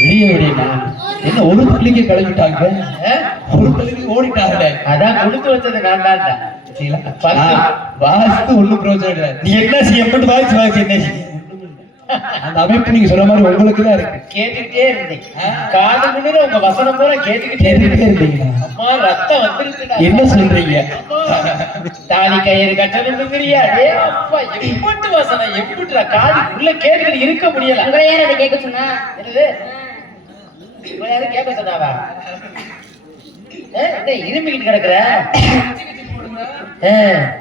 விடிய விடியமா என்ன ஒரு பள்ளிக்கு கிளம்பிட்டாங்க, ஒரு பள்ளிக்கு ஓடிட்டாங்க. அதான் கொடுத்து வச்சது நான் தான்டா. வாசித்து ஒண்ணும் பிரயோஜனம் இல்லை. நீ என்ன செய்ய மட்டும் வாசி என்ன அந்த அமைப்பு நீங்க சொல்ற மாதிரி உங்களுக்கு தான் இருக்கு. கேட்டுக்கிட்டே இருந்தேன், காது முன்னுல உங்க வசனம் போல கேட்டுக்கிட்டே இருந்தீங்க. அம்மா ரத்தம் வந்துருக்குடா. என்ன சொல்றீங்க? தாலி கயிறு கட்டணுங்கிறியா? அப்பா எம்பட்டு வசனம் எம்பட்டுடா காதுக்குள்ள கேட்டுக்கிட்டு இருக்க முடியல. உங்களை யார் அதை கேட்க சொன்னா? என்னது யாரும் கேட்க சொன்னாவா? இருமிக்கிட்டு கிடக்குற.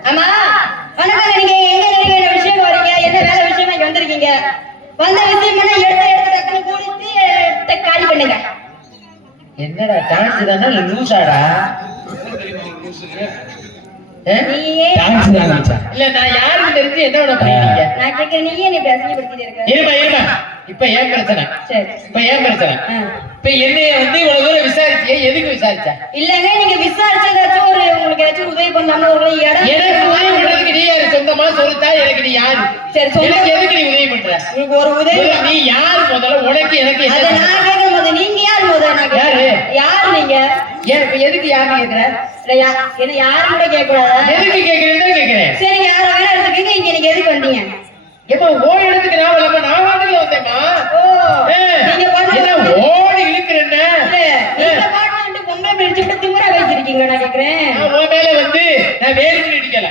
ஆமா வணக்கம். நீங்க எங்க என்ன விஷயம் வரீங்க? என்ன வேலை விஷயமா இங்க வந்திருக்கீங்க? வந்த விஷயம் எடுத்து டக்குனு கூடிட்டு காலி பண்ணுங்க. என்னடா டான்ஸ் தானே இல்ல லூசாடா? இல்ல நான் யாருக்கு தெரிஞ்சு என்ன பண்ண போறீங்க? நான் கேக்குறேன், நீ ஏன் இப்படி அசிங்கப்படுத்திட்டு இருக்க? இருமா இப்ப ஏன் பிரச்சனை? சரி இப்ப ஏன் பிரச்சனை? இப்ப என்னைய வந்து இவ்வளவு தூரம் விசாரிச்சிய, எதுக்கு விசாரிச்சா? இல்லங்க நீங்க விசாரிச்சதாச்சும் ஒரு உங்களுக்கு ஏதாச்சும் உதவி பண்ணலாம்னு ஒரு இடம். எனக்கு உதவி பண்றதுக்கு நீ யாரு? சொந்தமா சொல்லிட்டா எனக்கு நீ யாரு? சரி எனக்கு எதுக்கு நீ உதவி பண்ற? உங்களுக்கு ஒரு உதவி. நீ யாரு முதல்ல? உனக்கு எனக்கு அத நான் கேட்கும் போது நீங்க யாரு முதல்ல? நான் யாரு? யாரு நீங்க? ஏன் இப்ப எதுக்கு யாரு கேக்குற? என்ன யாரு கூட கேட்க கூடாதா? எதுக்கு கேக்குறேன்னு கேக்குறேன். சரி யார வேணா எடுத்துக்கீங்க. இங்க நீங்க எதுக்கு வந்தீங்க? ஏமா ஓ இடத்துக்கு நான் வரல, நான் வாட்டுல வந்தேமா. நீங்க பாட்டு ஓடி இழுக்கிறேன். நீங்க பாட்டு வந்து பொம்பளை பிடிச்சு விட்டு திமிரா வச்சிருக்கீங்க. நான் கேக்குறேன், உன் மேல வந்து நான் வேறு பிடிக்கல.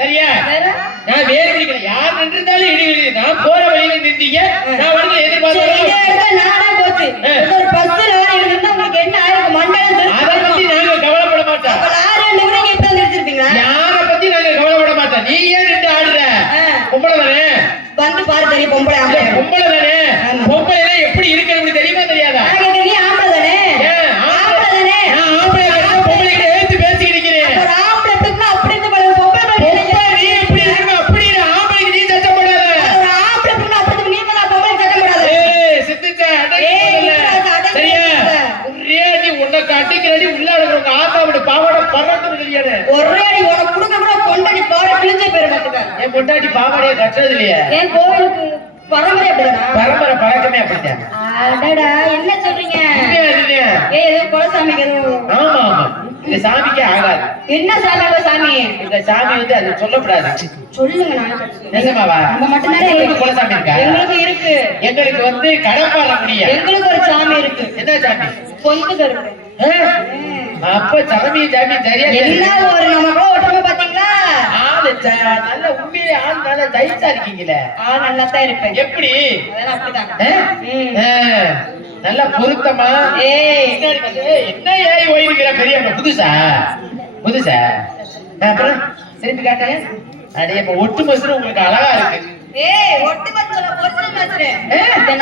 சரியா? நான் வேறு பிடிக்கல. யார் நின்றுந்தாலும் இடி இடி. நான் போற வழியில நின்றீங்க, நான் வந்து எதிர்பார்த்தேன். நானா போச்சு ஒரு பஸ் லாரி இருந்தா உங்களுக்கு என்ன ஆயிருக்கு? மண்டலம் அதை பத்தி நாங்க கவலைப்பட மாட்டோம். லாரி நீங்க இப்ப நிறுத்திருப்பீங்களா? யாரை பத்தி நாங்க கவலைப்பட மாட்டோம். நீ ஏன் நின்று ஆடுற? பொம்பளை தானே வந்து பாரு தெரியும். பொம்பளை பொம்பளை தானே. பொம்பளை எப்படி இருக்கணும்னு தெரியுமா தெரியாதா? நீ ஆம்பளை தானே? ஆம்பளை தானே? நான் ஆம்பளை பொம்பளை கிட்ட எடுத்து பேசிக்கிட்டு ஒரு ஆம்பளை பின்னா அப்படி இருந்து பாரு. பொம்பளை நீ எப்படி இருக்கணும்? அப்படி ஆம்பளைக்கு நீ சட்டம் போடாத. ஒரு ஆம்பளை பின்னா அப்படி நீ பண்ணா பொம்பளை சட்டம் போடாத. சரியா? ஒரே நீ உனக்கு அடிக்கிறடி உள்ள இருக்கிறவங்க ஆத்தாவோட பாவாடை பறந்து தெரியாது. ஒரே அடி உனக்கு கொடுக்க கூட கொண்டாடி பாவாடை கிழிஞ்ச பேர் பாத்துக்க. என் பொண்டாட்டி பாவாடையை கட்டுறது இல்லையா? என் கோவிலுக்கு பரம்பரை அப்படிதானா? பரம்பரை பழக்கமே அப்படித்தான். அடடா என்ன சொல்றீங்க? ஏதோ குலசாமிக்கு எதுவும்? ஆமா ஆமா, இந்த சாமிக்கே ஆகாது. என்ன சாமி? சாமி இந்த சாமி வந்து அது சொல்லக்கூடாது. சொல்லுங்க. நிஜமாவா? நம்ம மட்டும்தான் உங்களுக்கு குலசாமி இருக்கா? எங்களுக்கு இருக்கு. எங்களுக்கு வந்து கடப்பாற முடியும். எங்களுக்கு ஒரு சாமி இருக்கு. என்ன சாமி? பொந்து கருப்பு. அப்ப சாமி சாமி சரியா? என்ன ஒரு நமக்குள்ள ஒற்றுமை பாத்தீங்களா? ஆளு நல்ல உண்மையிலே ஆள் நல்ல தைச்சா இருக்கீங்களே. நல்லா தான் இருப்பேன். எப்படி? அதெல்லாம் அப்படிதான். நல்ல பொருத்தமா. என்ன ஏய் ஓய்வுக்கிற பெரிய புதுசா புதுசா அப்புறம் திருப்பி காட்டேன். அடே இப்ப ஒட்டு மசுரு உங்களுக்கு அழகா இருக்கு. ஒட்டு மசுரு ஒரிஜினல் மசுரு.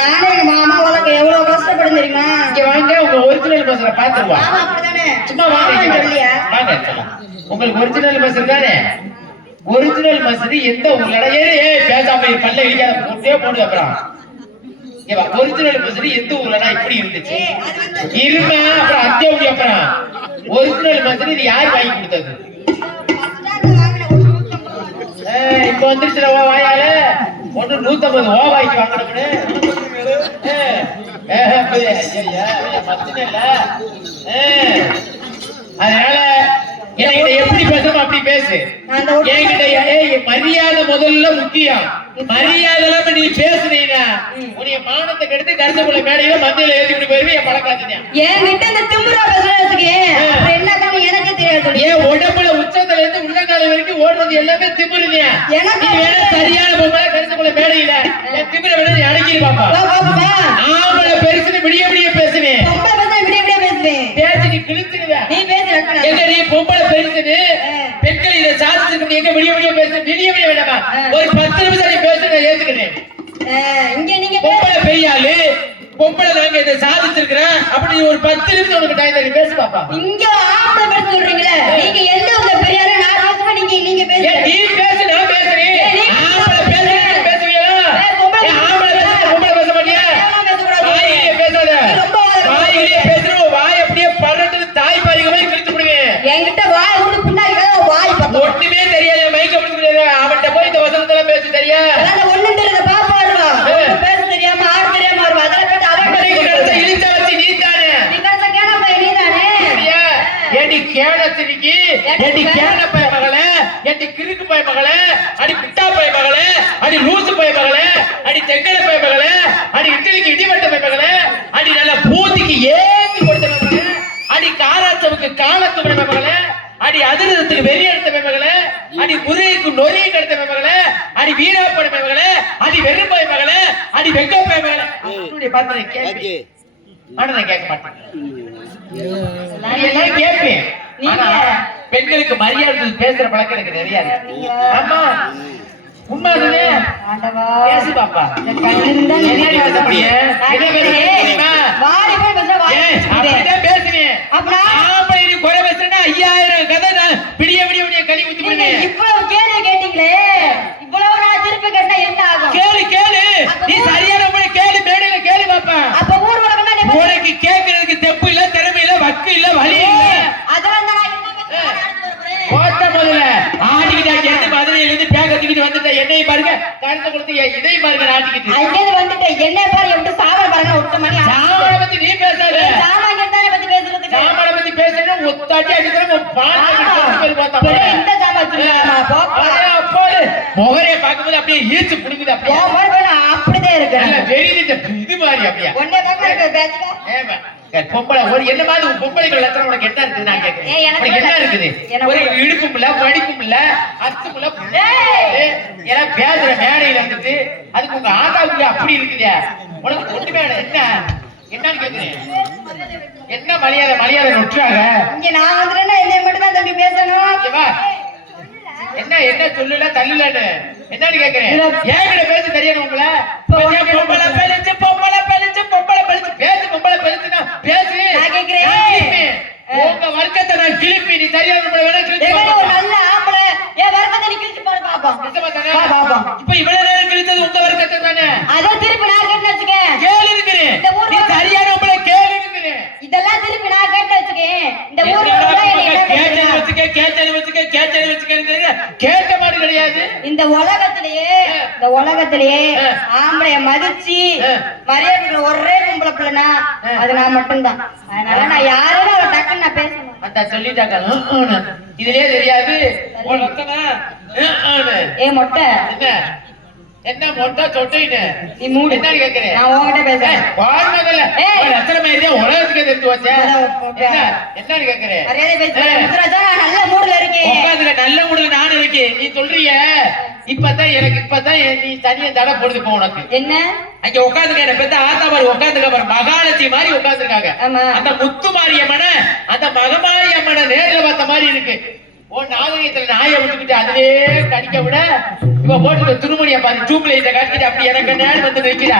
நானே எங்க மாமா வளர்க்க எவ்வளவு கஷ்டப்படும் தெரியுமா? இங்க வாங்க, உங்க ஒரிஜினல் மசுரை பாத்துருவா. ஆமா அப்படிதானே. சும்மா வாங்க சொல்லியா? வாங்க உங்களுக்கு ஒரிஜினல் மசுரு தானே? ஒரிஜினல் மசுரு எந்த ஊர்ல? பேசாம பல்ல இடிக்காத போட்டே போடு. அப்புறம் ஒரிஜினல் மசுரு எந்த ஊர்லனா இப்படி இருந்துச்சு இருமா? அப்புறம் அத்தியாவடி. அப்புறம் ஒரிஜினல் மசுரு இது யார் வாங்கி கொடுத்தது? இப்ப வந்துருச்சுல வாயால ஒண்ணு 150 வாய்க்கு வாங்கணும்னு. அதனால என்கிட்ட எப்படி பேசணும் அப்படி பேசு. என்கிட்ட மரியாதை முதல்ல முக்கியம். மரியாதை நீ பேசுனீங்கன்னா உன்னைய மானத்தை கெடுத்து கருத்துக்குள்ள மேடையில மந்தையில ஏற்றிட்டு போயிருவே. என் பழக்காச்சுங்க என்கிட்ட இந்த திமுறா பேசுறதுக்கு என்ன பண்ணி எனக்கு தெரியாது. ஏன் உடம்புல உச்சத்துல இருந்து உள்ளங்கால வரைக்கும் ஓடுறது எல்லாமே திமுருங்க. எனக்கு வேணா சரியான பொம்பளை கருத்துக்குள்ள மேடையில என் திமுற விட அடங்கிடு பாப்பா. ஆம்பளை பெருசுன்னு விடிய விடிய பேசுவேன். பேச்சுக்கு கிழிச்சிடுவேன். நீ பேசுற எங்க நீ பொம்பளை பெருசுன்னு பெண்கள் இதை சாதிச்சிருக்கணும். எங்க விடிய விடிய பேசு. விடிய விடிய வேண்டாமா? ஒரு 10 நிமிஷம் நீ பேச நான் ஏத்துக்கிறேன். இங்க நீங்க பொம்பளை பெரிய ஆளு, பொம்பளை நாங்க இதை சாதிச்சிருக்கிறேன் அப்படி ஒரு 10 நிமிஷம் உனக்கு டைம் தரேன். பேசு பாப்பா. இங்க ஆம்பளை பேச சொல்றீங்களே, நீங்க எந்த ஊர்ல பெரிய ஆளு? நான் பேசுவேன், நீங்க பேசுங்க. நீ பேசு, நான் பேசுறேன். ஆம்பளை பேசுறேன் பேசுவீங்களா? ஆம்பளை பேச பொம்பளை பேச மாட்டியா? வாயிலே பேசாத. வாயிலே பேசுறோம். வாய் அப்படியே பறட்டு தாய் பாருங்க மாதிரி கிழிச்சு விடுவேன். என்கிட்ட வாய் விட்டு பின்னாடி வாய் ஒண்ணுமே தெரியாது. மைக்க பிடிச்சிருக்க அவன்கிட்ட போய் இந்த வசனத்தெல்லாம் பேச தெரியா? ஒண்ணும் தெரியல. பாப்பா பேச தெரியாம ஆடு தெரியாம அதெல்லாம் அடி இட்லிக்கு இடிவட்ட மேமகளே, அடி நல்ல பூதிக்கு ஏத்தி கொடுத்த மேமகளே, அடி காராச்சவுக்கு காலத்துடைய மேமகளே, அடி அதிரத்துக்கு வெறி எடுத்த மேமகளே, அடி குதிரைக்கு நொறி எடுத்த மேமகளே, அடி வீராப்பட மேமகளே, அடி வெறுப்பாய் மகளே, அடி வெங்கப்ப மேமகளே. அப்படி பார்த்தா கேட்பி. ஆனா நான் கேட்க மாட்டேன். நான் எல்லாம் கேட்பேன். ஆனா பெண்களுக்கு மரியாதை பேசுற பழக்கம் எனக்கு நிறைய இருக்கு. ஆமா உண்மை அதுவே. பேசு பாப்பா. பேசுவேன். குறை பேசுறேன்னா 5000 கதை நான் பிடிய கழி ஊத்தி விடுவேன். இவ்வளவு கேள்வி கேட்டீங்களே, இவ்வளவு நான் திருப்பி கேட்டா என்ன ஆகும்? கேளு கேளு, நீ சரியான கேளு, மேடையில கேளு பாப்பா. அப்ப ஊர் உலகம் உனக்கு கேட்கறதுக்கு தெப்பு இல்ல, திறமை இல்ல, வக்கு இல்ல, வழி இல்ல. அதெல்லாம் தான் கோட்ட முதல்ல ஆடிக்கிட்டா கேட்டு மதுரையில இருந்து பேக் கட்டிக்கிட்டு வந்துட்ட. என்னை பாருங்க, கருத்தை கொடுத்து இதை பாருங்க ஆட்டிக்கிட்டு. அங்கேயிருந்து வந்துட்ட என்ன பாரு, எப்படி சாவர பாருங்க. ஒட்ட மணி சாவர பத்தி நீ பேசாத. சாமான் தானே பத்தி பேசுறதுக்கு. சாமான பத்தி பேசுறேன்னா ஒத்தாட்டி அடிக்கிற பாட்டு பார்த்தா இந்த சாமான் போப்பா. அப்போது முகரைய பார்க்கும்போது அப்படியே ஈர்த்து புடுங்குது. அப்படியே அப்படிதான் இருக்கு. நல்ல வெறிந்த இது மாதிரி அப்படியே ஒன்னே பார்க்க பேசுங்க. பொம்பளை ஒரு என்ன மாதிரி பொம்பளைகள் லட்சணம் உனக்கு என்ன இருக்குது நான் கேட்கிறேன். உனக்கு என்ன இருக்குது? ஒரு இடுப்பும் இல்ல, படிப்பும் இல்ல, அத்தும் இல்ல. ஏன்னா பேசுற மேடையில வந்துட்டு அதுக்கு உங்க ஆதாவுக்கு அப்படி இருக்குதே. உனக்கு ஒண்ணு மேடம் என்ன என்னன்னு கேட்கிறேன். என்ன மரியாதை நொட்டுறாங்க இங்க. நான் வந்துட்டேன்னா என்னை மட்டும் தான் தம்பி பேசணும். என்ன சொல்லல தள்ளுலன்னு என்னன்னு கேக்குறேன். ஏங்கிட்ட பேச தெரியணும் உங்களை. பொம்பளை பழிச்சு பேசு. பொம்பளை பழிச்சுனா பேசு. நான் கேக்குறேன் உங்க வர்க்கத்தை நான் கிளிப்பி நீ சரியான வேணா கிழிச்சு ஒரு நல்ல ஆம்பளை என் வர்க்கத்தை நீ கிழிச்சு பாரு பாப்போம். இப்ப இவ்வளவு நேரம் கிழிச்சது உங்க வர்க்கத்தை தானே. அதை திருப்பி நான் கேட்டு வச்சுக்கேன். கேளு இருக்கிறேன். நீ சரியான உங்களை கேளு இருக்கிறேன். இதெல்லாம் திருப்பி நான் கேட்டு வச்சுக்கேன். இந்த ஊர்ல கேட்ட மாதிரி கிடையாது. இந்த உலகத்திலேயே ஆம்பளைய மதிச்சு மரியாதை ஒரே பொம்பளை பிள்ளைனா அது நான் மட்டும்தான். அதனால நான் யாரும் அவ டக்குன்னு நான் பேசணும். அதான் சொல்லிட்டாங்க. இதுலயே தெரியாது. ஏ மொட்டை என்ன மொட்டை சொட்டின்னு நீ மூடு. என்னன்னு கேக்குறேன். நான் உன்கிட்ட பேசுறேன். உலகத்துக்கே தெரிஞ்சு வச்ச என்னன்னு கேக்குறேன். நல்ல மூடுல இருக்கேன். நல்ல மூடுல நானும் இருக்கேன். நீ சொல்றிய இப்பதான் நீ தனியா தடை போடுது. இப்போ உனக்கு என்ன அங்க உட்காந்துக்க என்ன பெத்த ஆத்தா மாதிரி உட்காந்துக்க பாரு. மகாலட்சுமி மாதிரி உட்காந்துருக்காங்க. அந்த முத்து மாரியம்மனை அந்த மகமாரியம்மனை நேர்ல பார்த்த மாதிரி இருக்கு. நாகரீகத்துல நாயை விட்டுக்கிட்டு அதிலே கடிக்க விட இவ போட்டு திருமணியை பாரு டியூப் லைட்டை கட்டிட்டு அப்படி எனக்கு நேரம் வந்து நிற்கிறா.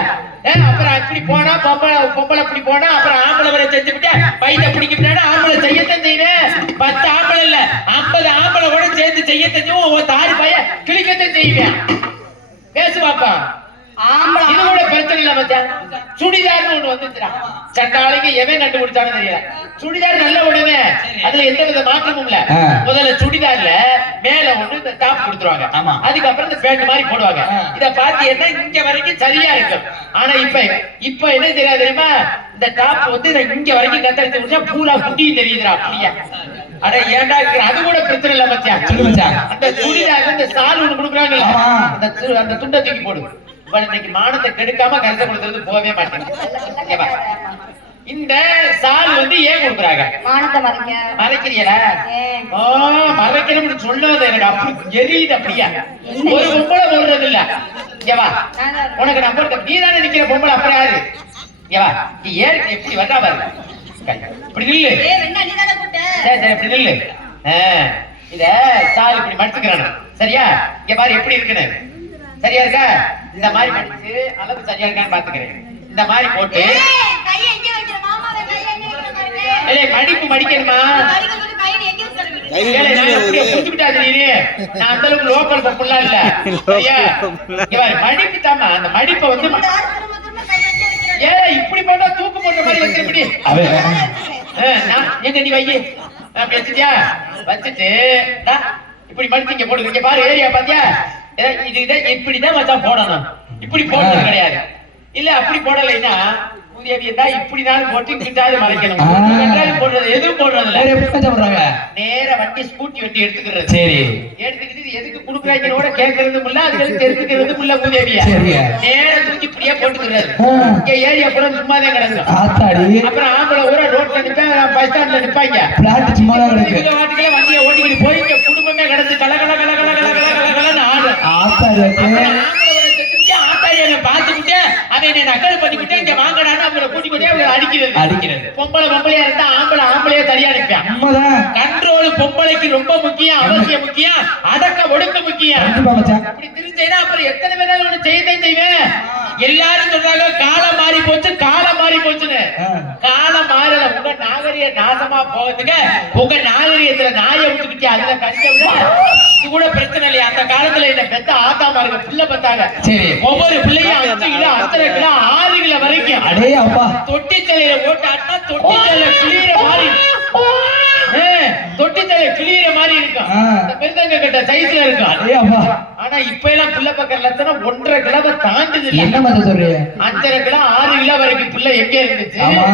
அப்புறம் அப்படி போனா பொம்பளை அப்படி போனா அப்புறம் ஆம்பளை வரை செஞ்சு விட்டா பைத்த பிடிக்க ஆம்பளை செய்யத்தான் செய்வேன். 10 ஆம்பளை இல்ல 50 ஆம்பளை கூட சேர்ந்து செய்ய தெரிஞ்சும் தாரி பைய கிழிக்கத்தான் செய்வேன். பேசு பாப்பா. இது கூட பிரச்சனை இல்ல மச்சான். சுடிதார்னு ஒண்ணு வந்துச்சுடா. சட்டாளைக்கு எவன் கண்டுபிடிச்சானு தெரியல. சுடிதார் நல்ல உடனே அதுல எந்த வித மாற்றமும் இல்ல. முதல்ல சுடிதார்ல மேல ஒண்ணு இந்த டாப் கொடுத்துருவாங்க. அதுக்கப்புறம் இந்த பேண்ட் மாதிரி போடுவாங்க. இத பாத்தீங்கன்னா இங்க வரைக்கும் சரியா இருக்கும். ஆனா இப்ப என்ன தெரியாது தெரியுமா? இந்த டாப் வந்து இங்க வரைக்கும் கத்தரிச்சு முடிச்சா பூலா குட்டியும் தெரியுதுடா. அப்படியா அட ஏண்டா அது கூட பிரச்சனை இல்ல மச்சான். அந்த சுடிதார் இந்த சால் ஒண்ணு கொடுக்குறாங்கல்ல அந்த துண்டை தூக்கி போடு. இன்னைக்கு மானத்தை கெடுக்காம கருத்தை கொடுத்தது போகவே மாட்டேங்க. இந்த சால் வந்து ஏன் கொடுக்குறாங்க? மானத்தை மறைக்கிறீங்களா? மறைக்கணும்னு சொல்லாத எனக்கு அப்படி எரியுது. அப்படியா ஒரு பொம்பளை போடுறது இல்ல. ஏவா உனக்கு நம்பர் நீ தானே நிக்கிற பொம்பளை. அப்புறம் யாரு? ஏவா நீ ஏன் எப்படி வந்தா பாரு. இப்படி நில்லு. சரி இப்படி நில்லு. இத சால் இப்படி மடிச்சுக்கிறானு சரியா? இங்க பாரு எப்படி இருக்குன்னு. சரியா இருக்கா? இந்த மாதிரி மடிச்சு அளவு சரியா இருக்கான்னு பாத்துக்கிறேன். இந்த மாதிரி போட்டு மடிப்பு மடிக்கணுமா? நான் அந்த அளவுக்கு லோக்கல் பொருளா இல்ல. சரியா? மடிப்பு தாமா. அந்த மடிப்பை வந்து இப்படி போட்டா தூக்கு போட்ட மாதிரி வச்சிருப்படி. எங்க நீ வைய வச்சுட்டியா? வச்சுட்டு இப்படி மடிச்சு இங்க போடுங்க. பாரு ஏரியா பாத்தியா? இப்படிதான் மச்சான் போடணும். இப்படி போடுறது கிடையாது. இல்ல அப்படி போடலைன்னா பூதேவி தான் இப்படினாலும் போட்டு கிட்டாலும் மறைக்கணும் ஆ. வெட்டாலும் போடுறது எதுவும் போடுறது இல்ல வேற எப்படி சாப்பிடுறாங்க? நேரா வண்டி ஸ்கூட்டி வெட்டி எடுத்துக்கிறது சரி எடுத்துக்கிட்டு எதுக்கு குடுக்குறாங்க கேட்கறதும் இல்ல அதுல தெரிஞ்சுக்கிறதும் இல்ல பூதேவியா சரியா. நேரா தூக்கி இப்படியே போட்டுக்கிறது ஆ. இங்க ஏரியா கூட சும்மாதான் கிடக்கும் ஆத்தாடி அப்புறம் ஆம்பளை ஊரா ரோட்ல நிப்பேன் பஸ் ஸ்டாண்ட்ல நிப்பாங்க பிளாட் சும்மா தான் கிடக்கு. இவங்க வாட்டுக்குள்ள வண்டியை ஓட்டிக்கிட்டு போய் இங்க குடும்பமே கிடந்து கல கல கல கல கல கல கல கலன்னு ஆடு ஆத்தாடி அப்புறம் ஆம்பளை ஒரு செத்துக்கிட்டு ஆத்தாடி என்னை பார்த்துக்கிட்டு அவன் என்னை நக்கல் பண்ணிக்கிட்டு இங்க வாங்கடான்னு அவங்கள கூட்டி கொண்டே அவங்களை அடிக்கிறது பொம்பளையா இருந்தா ஆம்பளையே தனியா நிற்பான் உண்மைதான். கண்ட்ரோல் பொம்பளைக்கு ரொம்ப முக்கியம் அவசியம் முக்கியம் அடக்க ஒடுக்க முக்கியம் கண்டிப்பா மச்சான். அப்படி தெரிஞ்சேன்னா அப்புறம் எத்தனை பேரால ஒண்ணு செய்யத்தான் செய்வேன் எல்லாரும் சொல்றாங்க காலம் மாறி போச்சுன்னு ஆ. காலம் மாறல உங்க நாகரிக நாசமா போகிறதுக்கு உங்க நாகரிகத்துல நாயை விட்டுக்கிட்டே அதுல கஷ்டம் இது கூட பிரச்சனை இல்லையா அந்த காலத்துல என்ன பெத்த ஆத்தாமா இருக்க பிள்ளை பெத்தாங்க சரி. ஒவ்வொரு பிள்ளையும் 5 கிலோ 5.5 கிலோ 6 கிலோ வரைக்கும் அடே அப்பா. தொட்டித்தலையில போட்டு ஆட்டினா தொட்டித்தலை கிளியிற மாதிரி தொட்டித்தலை கிளியிற மாதிரி இருக்கும் ஆ. இந்த பெருந்தங்க கிட்ட சைஸ்ல இருக்கும் அடே அப்பா. ஆனா இப்ப எல்லாம் பிள்ளை பக்கம் லட்சணம் 1.5 கிலோ தாண்டுது இல்ல. என்ன மச்சான் சொல்றீங்க? 5.5 கிலோ 6 கிலோ வரைக்கும் பிள்ளை எங்க இருந்துச்சு ஆமா.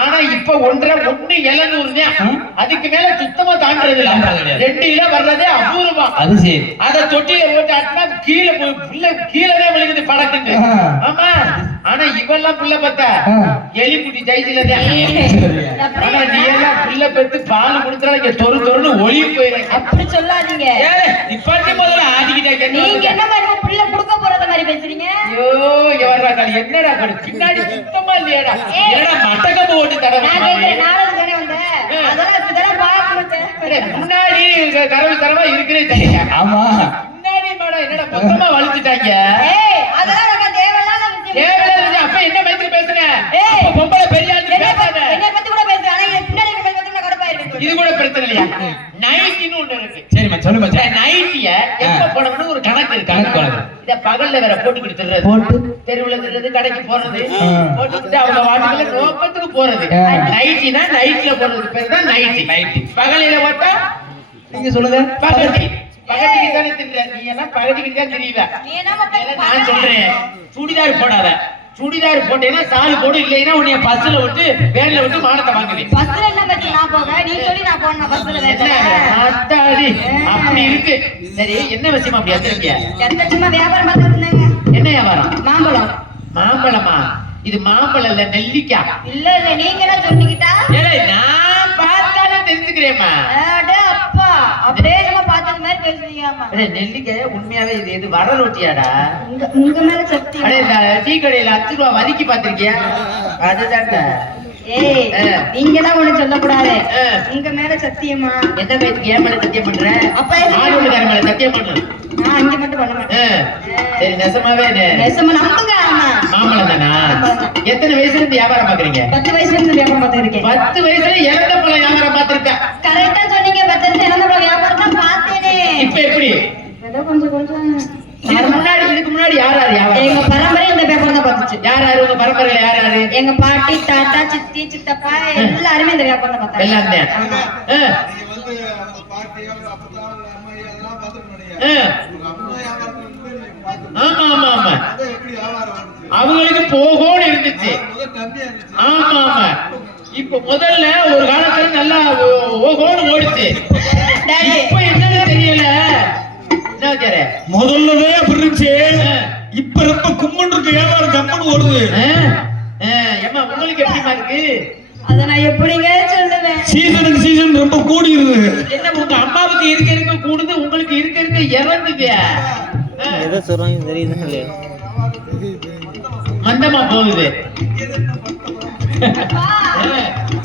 ஆனா இப்ப 1.700 தான் அதுக்கு மேல சுத்தமா தாண்டறது இல்ல தாண்டறது கிடையாது. 2 கிலோ வர்றதே அபூர்வம் அது சரி. அத தொட்டியில போட்டு ஆட்டினா கீழே பிள்ளை கீழே விழுகுது படக்குங்க ஆ. ஆமா ஆனா இவெல்லாம் பிள்ளை பத்த ஆ. எலிக்குட்டி ஜெயிச்சில சரியா. ஆனா நீ எல்லாம் பிள்ளை பெத்து பால் கொடுத்தா இங்க தொறுன்னு ஒளி போயிருக்கு அப்படி சொல்லாதீங்க. நிப்பாட்டி முதல்ல ஆடிக்கிட்டே நீங்க என்ன மாதிரி பிள்ளை கொடுக்க போறது மாதிரி பேசுறீங்க? ஐயோ எவர்றாங்க என்னடா கடு பின்னாடி சுத்தமா இல்லையாடா என்னடா மட்டக்கம்பு ஓட்டு தடவை நான் கேக்குறேன், நாளைக்கு தானே வந்தேன். அதெல்லாம் இப்படிதானே பார்க்கணும் தேவை. முன்னாடி தரவா இருக்கிறே தெரியா ஆமா. முன்னாடி மேடம் என்னடா மொத்தமா வலிச்சுட்டாங்க ஏய், அதெல்லாம் நமக்கு தேவையில்லாத விஷயம். தேவையில்லை அப்ப என்ன மாதிரி பேசுறேன் ஏய், பொம்பளை பெரிய ஆளு என்னை பேசாத பத்தி கூட பேசுறேன். ஆனா என் பின்னாடி இருக்கிற பத்தி நான் கடுப்பா இருக்கு. இது கூட பிரச்சனை இல்லையா நைட்டின்னு ஒண்ணு இருக்கு சரி மச்சான் சொல்லு மச்சான். நைட்டிய எப்ப போடணும்னு ஒரு கணக்கு இருக்கு கணக்கு வழக்கு. இத பகல்ல வேற போட்டுக்கிட்டு திர்றது போட்டு தெருவுல திர்றது கடைக்கு போறது ஆ. போட்டுக்கிட்டு அவங்க வாட்டுக்குள்ள நோக்கத்துக்கு போறது ஆ. நைட்டினா நைட்ல போடுறது பேர் தான் நைட்டி பகலில போட்டா நீங்க சொல்லுங்க. பகட்டி பகட்டிக்கு தானே தின்ற நீ எல்லாம் பகட்டிக்கு தான் தெரியல நீ என்ன மக்கள் நான் சொல்றேன் சுடிதார் போடாத சுடிதார் போட்டேன்னா சாலு போடு இல்லைன்னா உன்னைய பஸ்ல விட்டு வேன்ல விட்டு மானத்தை வாங்குவேன் பஸ்ல என்ன பத்தி நான் போக நீ சொல்லி நான் போன பஸ்ல அத்தாடி, அப்படி இருக்கு சரி என்ன விஷயமா அப்படி வந்திருக்கிய எந்த சும்மா வியாபாரம் பார்த்துட்டு இருந்தாங்க. என்ன வியாபாரம் மாம்பழம் மாம்பழமா இது மாம்பழம் இல்ல நெல்லிக்காய் இல்ல இல்ல நீங்க என்ன சொன்னீங்கிட்டா? ஏலே நான் பார்த்தாலே தெரிஞ்சுக்கிறேம்மா அட அப்பா, அப்படியே நம்ம பார்த்தது மாதிரி பேசுறீங்கம்மா. அடே நெல்லிக்காய் உண்மையாவே இது வர ரொட்டியாடா உங்க மேல சக்தி. அடே இந்த டீ கடையில 5 ரூபா வதக்கி பாத்திருக்கியா அதுதான்டா ஏய், நீங்கலாம் ஒண்ணு சொல்லக்கூடாது. ஆ. உங்க மேல சத்தியமா? என்ன பேருக்கு ஏன் மேல சத்தியம் பண்ற அப்ப எதுக்கு? ஆளுநர் மேல சத்தியம் பண்ணு நான் அங்க மட்டும் பண்ண மாட்டேன். சரி நெசமாவே நெசமா நம்புங்க. ஆமா, மாம்பழம் தானா எத்தனை வயசுல இருந்து வியாபாரம் பாக்குறீங்க 10 வயசுல இருந்து வியாபாரம் பார்த்துட்டு இருக்கேன். 10 வயசுல இறந்த பழம் வியாபாரம் பார்த்திருக்கேன் கரெக்டா சொன்னீங்க. 10 வயசுல இறந்த பழம் வியாபாரம் தான் பார்த்தேனே. இப்ப எப்படி ஏதோ கொஞ்சம் கொஞ்சம் இதுக்கு முன்னாடி யார் யார் வியாபாரம் எங்க பரம்பரை இந்த வியாபாரம் தான் பார்த்துச்சு. யார் யாரு உங்க பரம்பரையில யார் யாரு எங்க பாட்டி தாத்தா சித்தி சித்தப்பா எல்லாருமே இந்த வியாபாரம் தான் பார்த்தாங்க. எல்லாம் தான் ஆமா. ஆமா ஆமா ஆமா அவங்களுக்கு போகோன்னு இருந்துச்சு ஆமா ஆமா இப்ப முதல்ல ஒரு காலத்துல நல்லா ஓகோன்னு ஓடிச்சு டாடி, இப்ப என்னன்னு தெரியல என்ன தெரியல முதல்லவே அப்படி இருந்துச்சு. இப்ப ரொம்ப கும்மன் இருக்கு, வியாபாரம் கம்மன் ஓடுது. ஏமா உங்களுக்கு எப்படிமா இருக்கு அத நான் எப்படிங்க சொல்லுவேன்? சீசனுக்கு சீசன் ரொம்ப கூடிருது. என்ன உங்க அம்மாவுக்கு இருக்க கூடுது உங்களுக்கு இருக்க இறந்துது எதை சொல்றாங்க தெரியுது இல்லையா? மந்தமா போகுது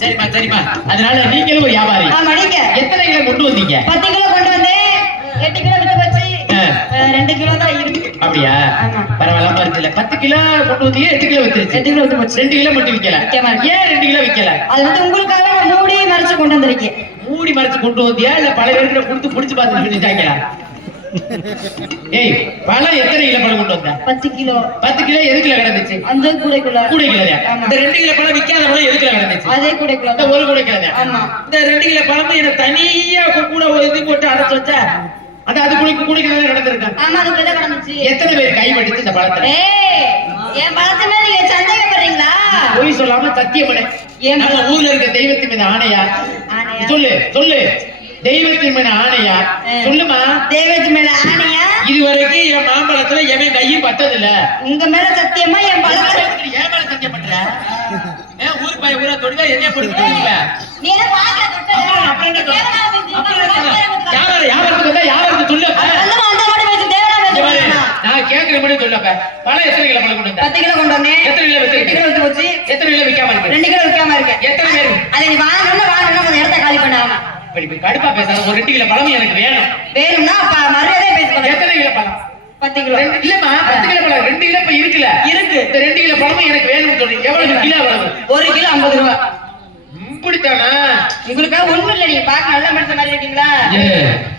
சரிம்மா சரிம்மா அதனால நீங்களும் ஒரு வியாபாரி ஆமா, நீங்க எத்தனை கிலோ கொண்டு வந்தீங்க 10 கிலோ கொண்டு வந்தேன். 8 கிலோ விட்டு போச்சு. 2 கிலோ தான் இருக்கு. அப்படியா ஆமா. பரவாயில்லாம இருக்குல்ல 10 கிலோ கொண்டு வந்தீங்க 8 கிலோ வித்துருச்சு 8 கிலோ விட்டு போச்சு. 2 கிலோ மட்டும் விக்கல விக்கல. ஏன் 2 கிலோ விக்கல அது வந்து உங்களுக்காக நான் மூடி மறைச்சு கொண்டு வந்திருக்கேன். மூடி மறைச்சு கொண்டு வந்தியா இல்ல பல பேருக்கு கொடுத்து புடிச்சு பார்த்து செஞ்சுட்டாங்களா ஏய் பழம் எத்தனை கிலோ பழம் கொண்டு வந்த 10 கிலோ 10 கிலோ எதுக்குல கிடந்துச்சு அந்த கூடைக்குள்ள கூடை கிலோயா ஆமா. இந்த 2 கிலோ பழம் விக்காத பழம் எதுக்குல கிடந்துச்சு அதே கூடைக்குள்ள இந்த ஒரு கூடை கிலோயா ஆமா. இந்த 2 கிலோ பழமும் எனக்கு தனியா கூட ஒரு இது போட்டு அரைச்சு வச்சா அது கூடைக்கு தானே கிடந்திருக்கான் ஆமா, அதுக்குள்ள கிடந்துச்சு. எத்தனை பேர் கை படிச்சு இந்த பழத்தை ஏய், என் பழத்தை மேல நீங்க சந்தேகப்படுறீங்களா? பொய் சொல்ல சொல்லாம சத்தியம் பண்ணு. ஏன் நம்ம ஊர்ல இருக்க தெய்வத்தின் மீது ஆணையா? ஆணையா? சொல்லு சொல்லு. தெய்வத்தின் மீது ஆணையா? சொல்லுமா. தெய்வத்து மேல ஆணையா? இதுவரைக்கும் என் மாம்பழத்துல எவன் கையும் பட்டது இல்ல. உங்க மேல சத்தியமா என் பழத்துல ஏன் மேல சத்தியம் பண்ற? ஊர் பைய ஊரா தொடுங்க என்னைய போட்டு நீ என்ன பாக்குற தொட்ட அப்புறம் என்ன சொல்ல? யாவருக்கு வந்தா யாவருக்கு சொல்லு. நான் கேட்கிற மட்டும் சொல்லப்ப பழம் எத்தனை கிலோ பழம் கொண்டு வந்த? 10 கிலோ கொண்டு வந்தேன். எத்தனை கிலோ வித்து? 8 கிலோ வித்து போச்சு. எத்தனை கிலோ விக்காம இருக்கு? 2 கிலோ விக்காம இருக்கு. எத்தனை பேர்? அதை நீ வாங்கணும்னா கொஞ்சம் இடத்த காலி பண்ணாம. இப்படி கடுப்பா பேசாத. ஒரு 2 கிலோ பழம் எனக்கு வேணும். வேணும்னா அப்ப மரியாதையா பேசிக்கணும். எத்தனை கிலோ பழம்? 10 கிலோ. இல்லம்மா 10 கிலோ பழம் 2 கிலோ இப்ப இருக்குல்ல? இருக்கு. இந்த 2 கிலோ பழமும் எனக்கு வேணும்னு சொல்றீங்க. எவ்வளவு கிலோ எவ்வளவு? 1 கிலோ 50 ரூபாய். இப்படித்தானா? உங்களுக்காக ஒண்ணும் இல்ல. நீங்க பார்க்க நல்ல மனுஷன் மாதிரி இருக்கீங்களா?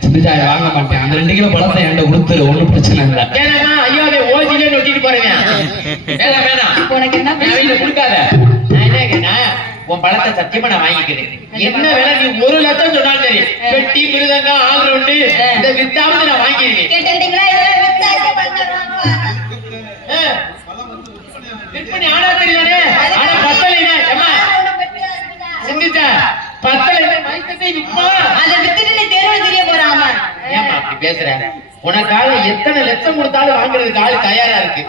சின்னஜா வாங்க மாட்டேன். அந்த 2 கிலோ பழத்தை என்கிட்ட கொடுத்துரு, ஒண்ணும் பிரச்சனை இல்லை. வேணாமா? ஐயோ அதை ஓஜிலே நொட்டிட்டு போறேன். வேணாம் வேணாம். இப்போ உனக்கு என்ன வீட்டுல கொடுக்காத. நான் என்ன கேட்டேன், உன் பழத்தை சத்தியமா நான் வாங்கிக்கிறேன். என்ன வேலை நீ 1 லட்சம் சொன்னாலும் சரி. பெட்டி மிருதங்கம் ஆல் ரவுண்டு இந்த வித்தாவது நான் வாங்கிடுவேன். கேட்டீங்களா? இதெல்லாம் வித்தாச்சு பண்ணுறாங்க. விற்பனை ஆனா தெரியுதானே? ஆனா பத்தலைனா அம்மா சிந்திச்சா பத்தலைனா மைக்கத்தை விற்பா. அதை வித்துட்டு நீ தெருவில் தெரிய போறாமா? ஏமா அப்படி பேசுற? உனக்காக எத்தனை லட்சம் கொடுத்தாலும் வாங்குறதுக்கு ஆளு தயாரா இருக்கு.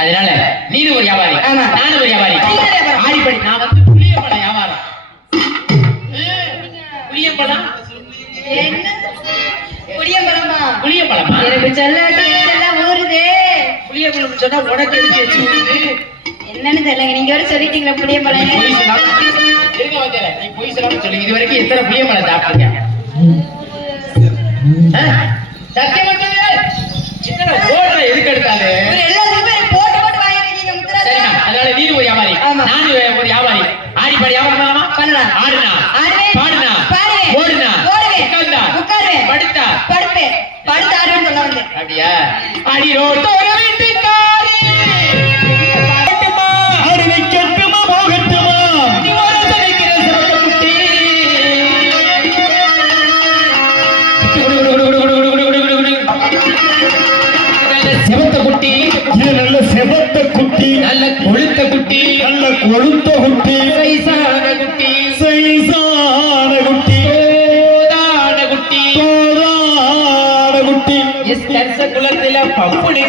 அதனால நீனு ஒரு வியாபாரி, ஆமா. நானும் ஒரு வியாபாரி. நீங்க வியாபாரம். ஆடிப்படி நான் வந்து புளியப்பழம் வியாபாரம். புளியப்பழம் என்ன புளியம்பழமா? புளியப்பழமா? எனக்கு செல்ல ஊறுது. புளியப்பழம் சொன்னா உனக்கு எதுக்கு எச்சி ஊறுது? என்னன்னு தெரியலங்க. நீங்க வர சொல்லிட்டீங்களா புளியம்பழம்? நீ பொய் சொல்லாம இருங்க வந்தேல. நீ பொய் சொல்லாம சொல்லு. இது வரைக்கும் எத்தனை புளியப்பழம் சாப்பிட்டீங்க? சத்தியமா சொல்லு. சின்ன ஓடுற எதுக்கு எடுத்தாலே? இவர் எல்லாத்துக்கும் போட்டு போட்டு வாங்கிருக்கீங்க முத்துராஜா. சரிண்ணா. அதனால நீ ஒரு வியாபாரி, ஆமா. நானும் ஒரு வியாபாரி. ஆடிப்படி வியாபாரம் பண்ணலாமா? பண்ணலாம். ஆடுனா, ஆடுவேன். பாடுனா, பாடுவேன். ஓடுனா, ஓடுவேன். உட்கார்ந்தா, உட்காருவேன். படுத்தா, படுப்பேன். படுத்து ஆடுவேன்னு சொல்ல வந்தேன். அப்படியா? அடி ரோட்டோர வீட்டுக்காரி பாட்டுமா, ஆடு வைக்கட்டுமா போகட்டுமா? நீ ஒரு தனிக்கிற சிவத்த குட்டி. சிவத்த குட்டி, இது நல்ல செவத்த குட்டி, நல்ல கொழுத்த குட்டி, நல்ல கொழுத்த குட்டி, சைசான குட்டி, சைசான குட்டி, ஓதான குட்டி, தோதான குட்டி. எஸ் கர்ச குலத்தில பப்புனி